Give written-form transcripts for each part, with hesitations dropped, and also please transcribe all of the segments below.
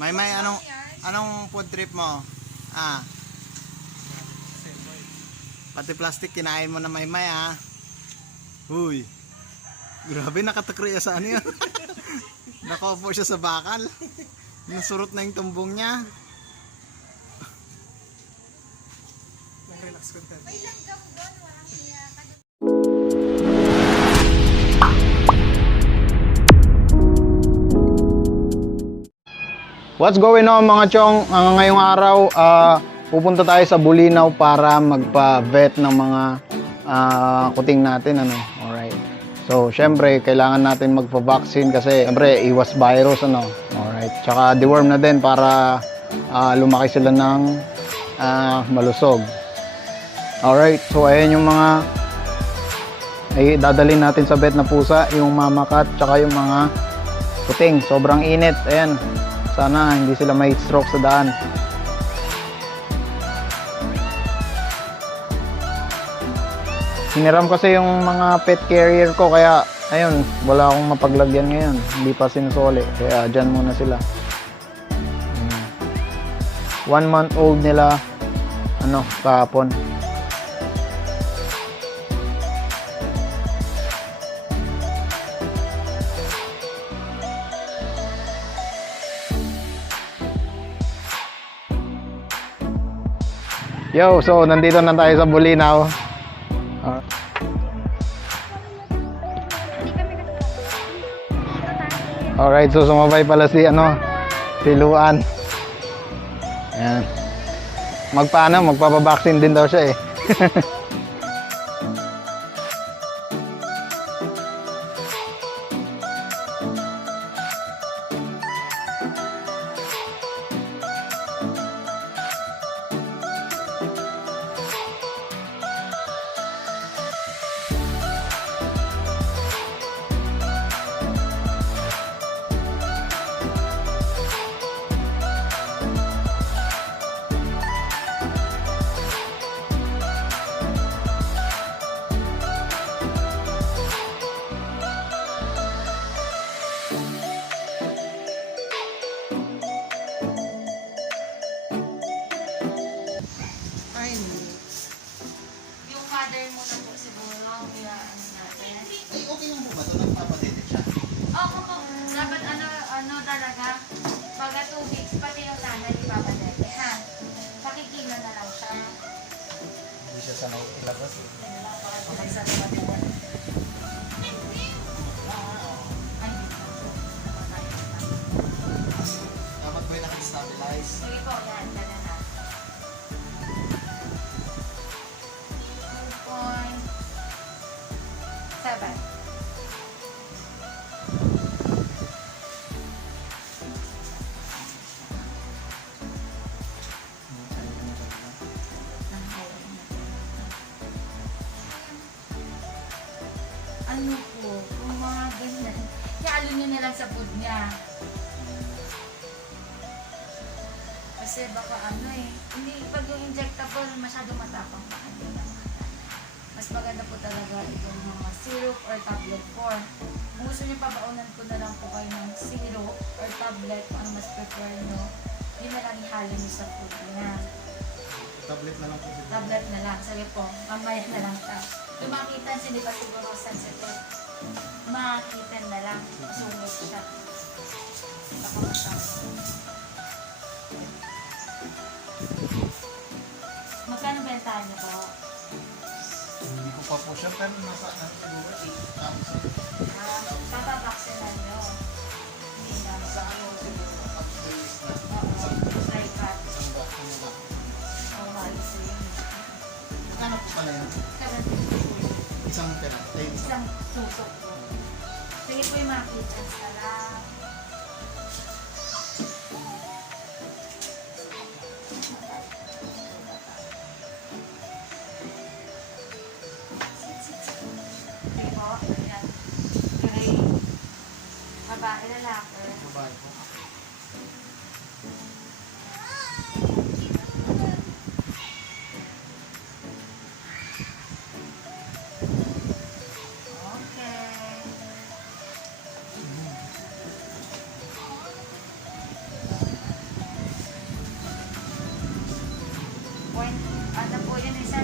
May anong food trip mo? Ah. Pati plastic kinain mo na may ah. Uy. Grabe nakatakriya sa ano yan. Nakaupo siya sa bakal. Nasurot na yung tumbong niya. Relax content. What's going on mga chong? Ngayong araw, pupunta tayo sa Bulinaw para magpa-vet ng mga kuting natin. Alright. So, syempre, kailangan natin magpa-vaccine kasi, syempre, iwas virus. Alright. Tsaka, deworm na din para lumaki sila ng malusog. Alright. So, ayan yung mga dadalhin natin sa vet na pusa. Yung mama cat, tsaka yung mga kuting. Sobrang init. Ayan. Sana hindi sila may stroke sa daan. Hiniram kasi yung mga pet carrier ko kaya ayun, wala akong mapaglagyan ngayon. Hindi pa sinusoli. Kaya dyan muna sila. 1 month old nila kahapon. Yo, so nandito na tayo sa Bulinaw. Alright, so sumabay pala si Luan. Ayan. Magpapabaksin din daw siya eh. Mother mo na po siguro, kaya natin. Ay, okay lang po ba ito? Nagpapadetect siya? Oo po. Dapat talaga, pagka 2 weeks, pati yung nanay ipapadete, ha? Pakikilo na lang siya. Hindi siya sanay ilabas eh. Okay, sa naman. Dapat po yung nakastabilize. Sige po, yan. Ganun na. 2.7. Ano po, kung mga ganyan, ialo nyo na lang sa food niya. Kasi baka hindi, pag yung injectable, masyadong matapang pa. Mas maganda po talaga itong mga syrup or tablet form. Kung gusto nyo pabaunan ko na lang po kayo ng syrup or tablet, kung ano mas prefer nyo, yun na lang ihalo nyo sa food niya. Tablet na lang po siguro. Tablet na lang, sabi po, mamaya na lang siya. Kung makita, hindi pa siguro sensitive. Makita na lang, masungit siya. Baka masama. Magkano bentahan niyo po? Hindi ko pa po siya, pero nasa siguro 8,000. Papabaksinan nyo. Hindi na. Sa siguro updates na. Oo, iPad. Isang buwan ko na. Oo, alis yun. Ano po pala yan? 70. Isang pera. Isang tusok po. Sige po yung mga kitchens na lang. Sige po, ayan. Okay. Babae, lalaki. Babae po.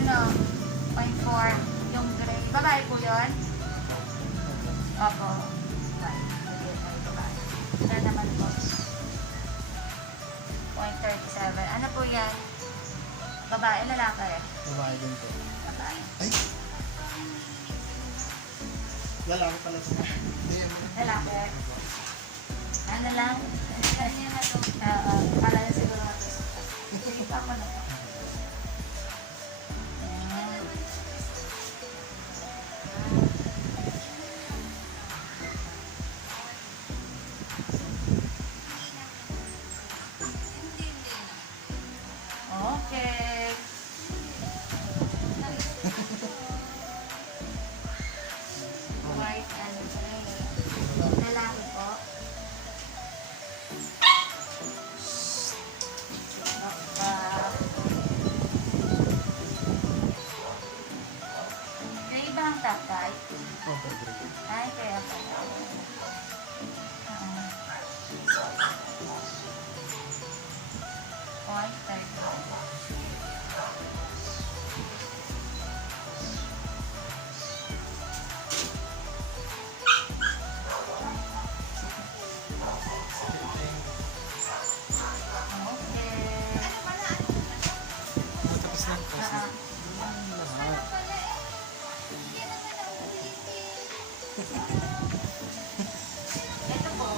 ano, 0.4, yung gray. Babae po yun? Opo. Babae. Babae. Ito naman po. 0.37. Ano po yan? Babae, lalaki? Babae din po. Babae. Ay! Lalaki pala ito. Hindi, Lalaki. Ano lang? Oo. Kala na siguro natin. Sige pa ako na. Ayan. Okay. White and gray. Lalaki po. Gray ba ang tatay? Opo, great. Ay, kaya pala. White, third. Okay. Tapos na. Ito po,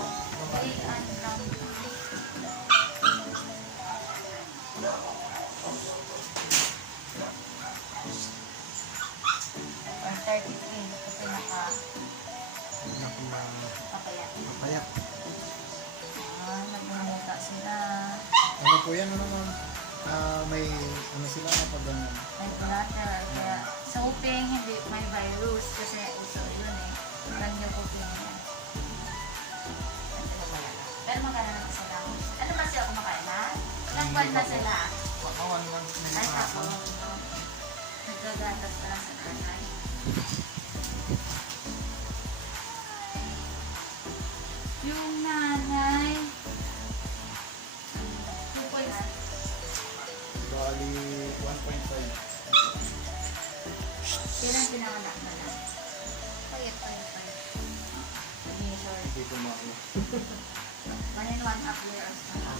gray and brown. Or 33, kasi papaya. Kaya, Nagmumuta sila. ano po yan, ano ma'am? May, ano sila na pag ganyan? May bladder. Kaya sa uping, hindi may virus kasi uso yun eh. Ganyan uping yan. Pero magkano na sila. Ano ba sila kumakain ha? Ilang buwan na sila? Pakawan lang. Ay, ako. Nagagatas pa lang sa nanay. Yung nanay. 2.5. Bali, 1.5. Kailan pinanganak na lang? Payat. Measure. Hindi ko mako. 1.5 years na lang.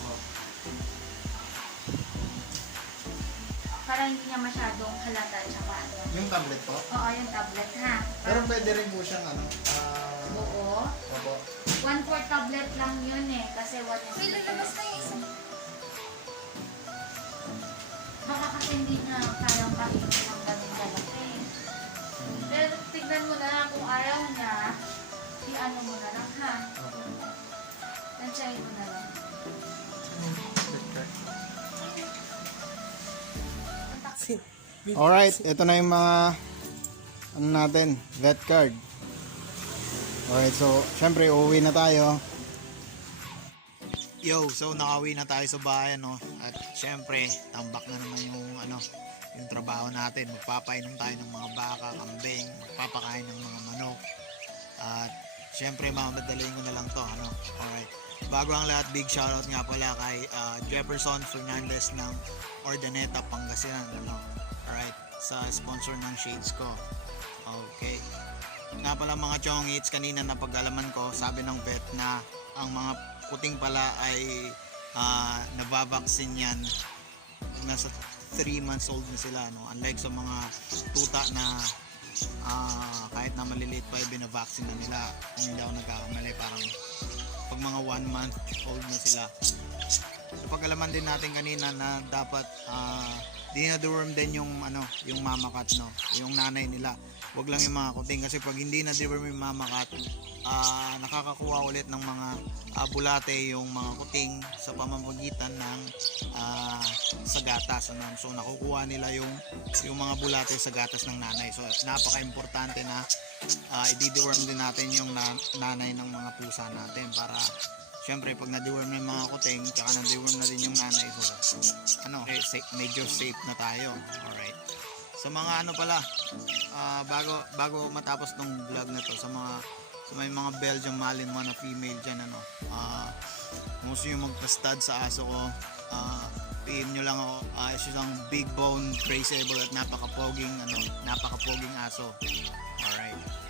Para hindi niya masyadong halata tsaka ano. Yung tablet po? Oo, yung tablet ha. Pero pwede rin po siyang ano, Oo. opo. 1/4 tablet lang yun eh. Kasi 1 is... May lalabas na yung isa. Baka kasi hindi na kayang painom ng ganun lalaki. Pero tignan mo na lang kung ayaw niya, i-ano mo na lang ha. Opo. Tansyahin mo na lang. Alright, ito na yung mga ano natin, vet card. Alright, so syempre uuwi na tayo. Yo, so nakauwi na tayo sa bahay, no? At syempre, tambak na naman yung ano, yung trabaho natin. Magpapainom tayo ng mga baka, kambing, magpapakain ng mga manok. At syempre, mamadaliin ko na lang to, ano? Alright. Bago ang lahat, big shoutout nga pala kay Jefferson Fernandez ng Ordaneta, Pangasinan, ano? Alright, sa sponsor ng shades ko. Okay. Nga pala mga chongits, kanina napag-alaman ko, sabi ng vet na ang mga puting pala ay nababaksin yan nasa 3 months old na sila, no? Unlike sa mga tuta na kahit na maliliit pa ay binabaksin na nila. Kung hindi ako nagkakamali, parang pag mga 1 month old na sila. Napag-alaman din natin kanina na dapat dinadeworm din yung ano, yung mama cat, no? Yung nanay nila. Wag lang yung mga kuting, kasi pag hindi na deworm yung mama cat, nakakakuha ulit ng mga bulate yung mga kuting sa pamamagitan ng sa gatas, ano? So nakukuha nila yung mga bulate sa gatas ng nanay. So napaka-importante na i-deworm din natin yung nanay ng mga pusa natin para syempre pag na-deworm na yung mga kuting tsaka na-deworm na din yung nanay, so ano, medyo safe na tayo. Alright, sa mga ano pala, bago matapos tong vlog na to, sa may mga Belgian Malinois na female dyan, ano, kung gusto nyo magpa-stud sa aso ko, PM nyo lang ako. Isa siyang big bone, traceable at napakapoging aso.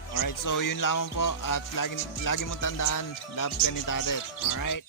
Alright, so yun lamang po at lagi mo tandaan, love ka ni Tatet. Alright?